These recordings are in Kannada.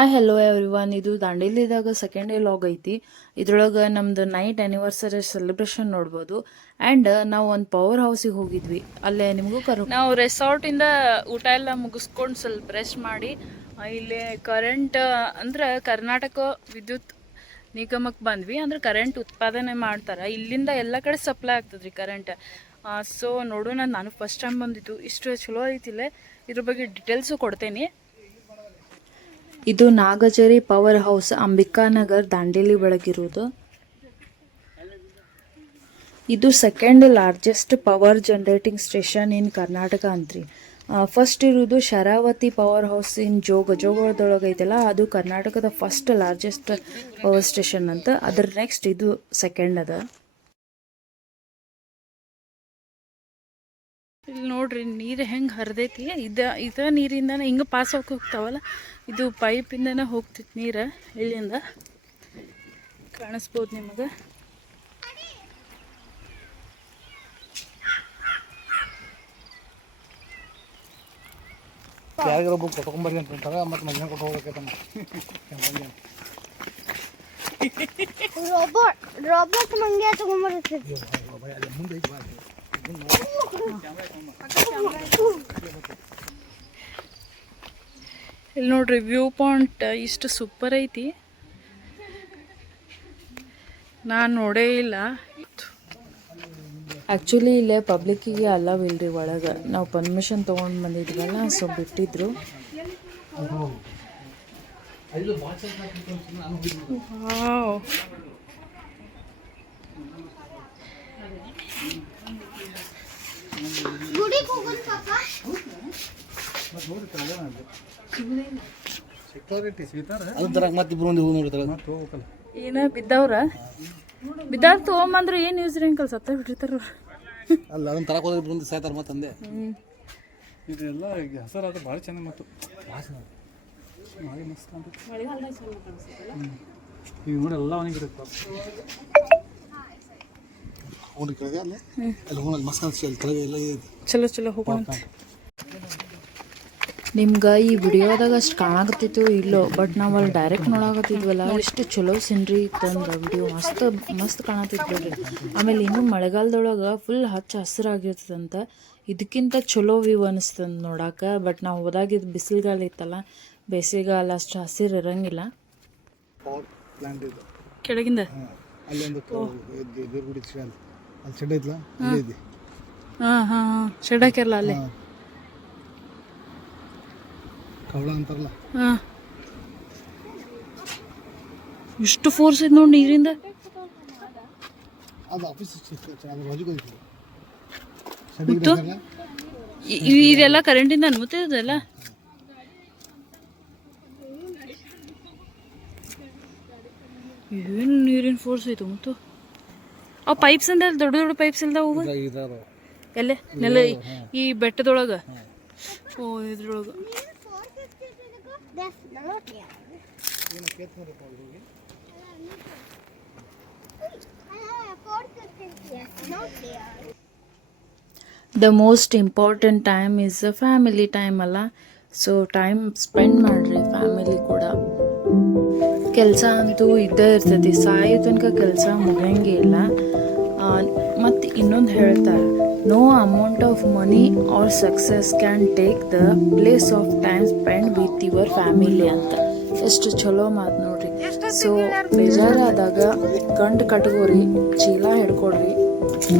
Hi hello everyone. ಇದು ದಾಂಡೇಲಿದಾಗ ಸೆಕೆಂಡ್ ಡೇ ಲಾಗ್ ಐತಿ. ಇದ್ರೊಳಗೆ ನಮ್ದು ನೈಟ್ ಆ್ಯನಿವರ್ಸರಿ ಸೆಲೆಬ್ರೇಷನ್ ನೋಡ್ಬೋದು. ಆ್ಯಂಡ್ ನಾವು ಒಂದು ಪವರ್ ಹೌಸಿಗೆ ಹೋಗಿದ್ವಿ. ಅಲ್ಲೇ ನಿಮಗೂ ನಾವು ರೆಸಾರ್ಟಿಂದ ಊಟ ಎಲ್ಲ ಮುಗಿಸ್ಕೊಂಡು ಸ್ವಲ್ಪ ರೆಸ್ಟ್ ಮಾಡಿ ಇಲ್ಲಿ ಕರೆಂಟ್ ಅಂದ್ರೆ ಕರ್ನಾಟಕ ವಿದ್ಯುತ್ ನಿಗಮಕ್ಕೆ ಬಂದ್ವಿ. ಅಂದ್ರೆ ಕರೆಂಟ್ ಉತ್ಪಾದನೆ ಮಾಡ್ತಾರೆ. ಇಲ್ಲಿಂದ ಎಲ್ಲ ಕಡೆ ಸಪ್ಲೈ ಆಗ್ತದ್ರಿ ಕರೆಂಟ್. ಸೊ ನೋಡೋಣ, ನಾನು ಫಸ್ಟ್ ಟೈಮ್ ಬಂದಿದ್ದು. ಇಷ್ಟು ಚಲೋ ಐತಿಲ್ಲ, ಇದ್ರ ಬಗ್ಗೆ ಡೀಟೇಲ್ಸು ಕೊಡ್ತೇನೆ. ಇದು ನಾಗಜರಿ ಪವರ್ ಹೌಸ್, ಅಂಬಿಕಾನಗರ್, ದಾಂಡೇಲಿ ಒಳಗಿರುವುದು. ಇದು second largest power generating station in Karnataka ಅಂತ್ರಿ. ಫಸ್ಟ್ ಇರುವುದು ಶರಾವತಿ ಪವರ್ ಹೌಸ್ ಇನ್ ಜೋಗದೊಳಗೆ ಐತಲ್ಲ, ಅದು ಕರ್ನಾಟಕದ ಫಸ್ಟ್ ಲಾರ್ಜೆಸ್ಟ್ ಪವರ್ ಸ್ಟೇಷನ್ ಅಂತ. ಅದ್ರ ನೆಕ್ಸ್ಟ್ ಇದು ಸೆಕೆಂಡ್ ಅದ. ಇಲ್ಲಿ ನೋಡ್ರಿ ನೀರು ಹೆಂಗೆ ಹರಿದೈತಿ. ಇದ ನೀರಿಂದ ಹಿಂಗೆ ಪಾಸ್ ಹೋಗ್ತಾವಲ್ಲ, ಇದು ಪೈಪಿಂದನೇ ಹೋಗ್ತಿತ್ತು ನೀರು. ಇಲ್ಲಿಂದ ಕಾಣಿಸ್ಬೋದು ನಿಮಗೆ. ಇಲ್ಲಿ ನೋಡ್ರಿ ವ್ಯೂ ಪಾಯಿಂಟ್ ಇಷ್ಟು ಸೂಪರ್ ಐತಿ, ನಾನು ನೋಡೇ ಇಲ್ಲ. ಆ್ಯಕ್ಚುಲಿ ಇಲ್ಲೇ ಪಬ್ಲಿಕ್ಕಿಗೆ ಅಲವ್ ಇಲ್ರಿ ಒಳಗೆ. ನಾವು ಪರ್ಮಿಷನ್ ತೊಗೊಂಡು ಬಂದಿದ್ವಲ್ಲ, ಸೊ ಬಿಟ್ಟಿದ್ರು. ಏನ ಬಿದ್ದವ್ರ ತಗೊಂಬಂದ್ರೆ ಏನ್ ಯೂಸ್ ರೀ ಅಂಕಲ್? ಸತ್ತ ಬಿಟ್ಟಿರ್ತಾರ ಅಲ್ಲ, ಅದನ್ನ ತರಕ ಹೋದ್ರೆ ಸಾಯ್ತಾರ ಮತ್ತಂದೆ. ಇದೆಲ್ಲ ಹೆಸರಾದ ಭಾಳ ಚೆನ್ನಾಗಿ ಮತ್ತು ಈಗ ನೋಡಿ ಎಲ್ಲ ಅವನಿಗೆ ಚಲೋ ಚಲೋ ಹೋಗೋಣ. ನಿಮ್ಗೆ ಈ ವಿಡಿಯೋದಾಗ ಅಷ್ಟು ಕಾಣಾಕತ್ತಿತ್ತು ಇಲ್ಲೋ, ಬಟ್ ನಾವು ಅಲ್ಲಿ ಡೈರೆಕ್ಟ್ ನೋಡಾಕತ್ತಿದ್ವಲ್ಲ, ಎಷ್ಟು ಚಲೋ ಸೀನ್ರಿ ಇತ್ತಂದ್ರೆ ವಿಡಿಯೋ ಮಸ್ತ್ ಕಾಣತ್ತಿತ್ತು ರೀ. ಆಮೇಲೆ ಇನ್ನೂ ಮಳೆಗಾಲದೊಳಗೆ ಫುಲ್ ಹಚ್ಚ ಹಸಿರಾಗಿರ್ತದಂತ. ಇದಕ್ಕಿಂತ ಚಲೋ ವ್ಯೂ ಅನಿಸ್ತದ ನೋಡಾಕ. ಬಟ್ ನಾವು ಹೋದಾಗಿದ್ದು ಬಿಸಿಲುಗಾಲ ಇತ್ತಲ್ಲ, ಬೇಸಿಗೆಗಾಲ ಅಷ್ಟು ಹಸಿರು ಇರಂಗಿಲ್ಲ. ಕೆಳಗಿಂದ ಶೆಡ್ ಹಾಕ್ಯಾರಲ್ಲ ಅಲ್ಲೇ ಅಂತಾರಲ್ಲ, ಇಷ್ಟು ಫೋರ್ಸ್ ಐತೆ ನೋಡಿ ನೀರಿಂದ. ಇದೆಲ್ಲ ಕರೆಂಟಿಂದ ಅನ್ಮತಿದಲ್ಲ. ಏನು ನೀರಿನ ಫೋರ್ಸ್ ಐತೆ ಮತ್ತು ಅವು ಪೈಪ್ಸ್ ಅಂದ ದೊಡ್ಡ ದೊಡ್ಡ ಪೈಪ್ಸ್ ಇಲ್ದಾವ ಎಲ್ಲೇ ನೆಲ ಈ ಬೆಟ್ಟದೊಳಗೆ. ಓ ಇದ್ರೊಳಗೆ the most important time is family time ಅಲ್ಲ. ಸೊ ಟೈಮ್ ಸ್ಪೆಂಡ್ ಮಾಡ್ರಿ ಫ್ಯಾಮಿಲಿ ಕೂಡ. ಕೆಲಸ ಅಂತೂ ಇದ್ದೇ ಇರ್ತೈತಿ, ಸಾಯೋ ತನಕ ಕೆಲಸ ಮುಗಿಯಂಗೆ ಇಲ್ಲ. ಮತ್ತು ಇನ್ನೊಂದು ಹೇಳ್ತಾರೆ, no amount of money or success can take the place of time spend with your family ಅಂತ. ಎಷ್ಟು ಚಲೋ ಮಾತು ನೋಡ್ರಿ. ಸೊ ಬೇಜಾರಾದಾಗ ಗಂಡು ಕಟ್ಕೋರಿ, ಚೀಲ ಹಿಡ್ಕೊಡ್ರಿ,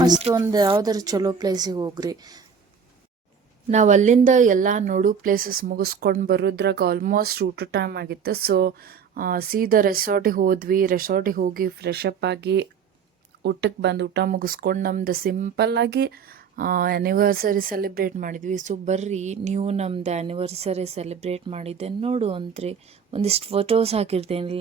ಅಷ್ಟೊಂದು ಯಾವ್ದಾರು ಚಲೋ ಪ್ಲೇಸಿಗೆ ಹೋಗ್ರಿ. ನಾವು ಅಲ್ಲಿಂದ ಎಲ್ಲ ನೋಡು ಪ್ಲೇಸಸ್ ಮುಗಿಸ್ಕೊಂಡು ಬರೋದ್ರಾಗ ಆಲ್ಮೋಸ್ಟ್ ಊಟ ಟೈಮ್ ಆಗಿತ್ತು. ಸೊ ಸೀದಾ ರೆಸಾರ್ಟಿಗೆ ಹೋದ್ವಿ. ರೆಸಾರ್ಟಿಗೆ ಹೋಗಿ ಫ್ರೆಶ್ ಅಪ್ ಆಗಿ ಊಟಕ್ಕೆ ಬಂದು ಊಟ ಮುಗಿಸ್ಕೊಂಡು ನಮ್ದು ಸಿಂಪಲ್ಲಾಗಿ ಆ್ಯನಿವರ್ಸರಿ ಸೆಲೆಬ್ರೇಟ್ ಮಾಡಿದ್ವಿ. ಸೊ ಬರ್ರಿ ನೀವು ನಮ್ದು ಆ್ಯನಿವರ್ಸರಿ ಸೆಲೆಬ್ರೇಟ್ ಮಾಡಿದ್ದೆ ನೋಡು ಅಂತ್ರಿ. ಒಂದಿಷ್ಟು ಫೋಟೋಸ್ ಹಾಕಿರ್ತೇನೆ.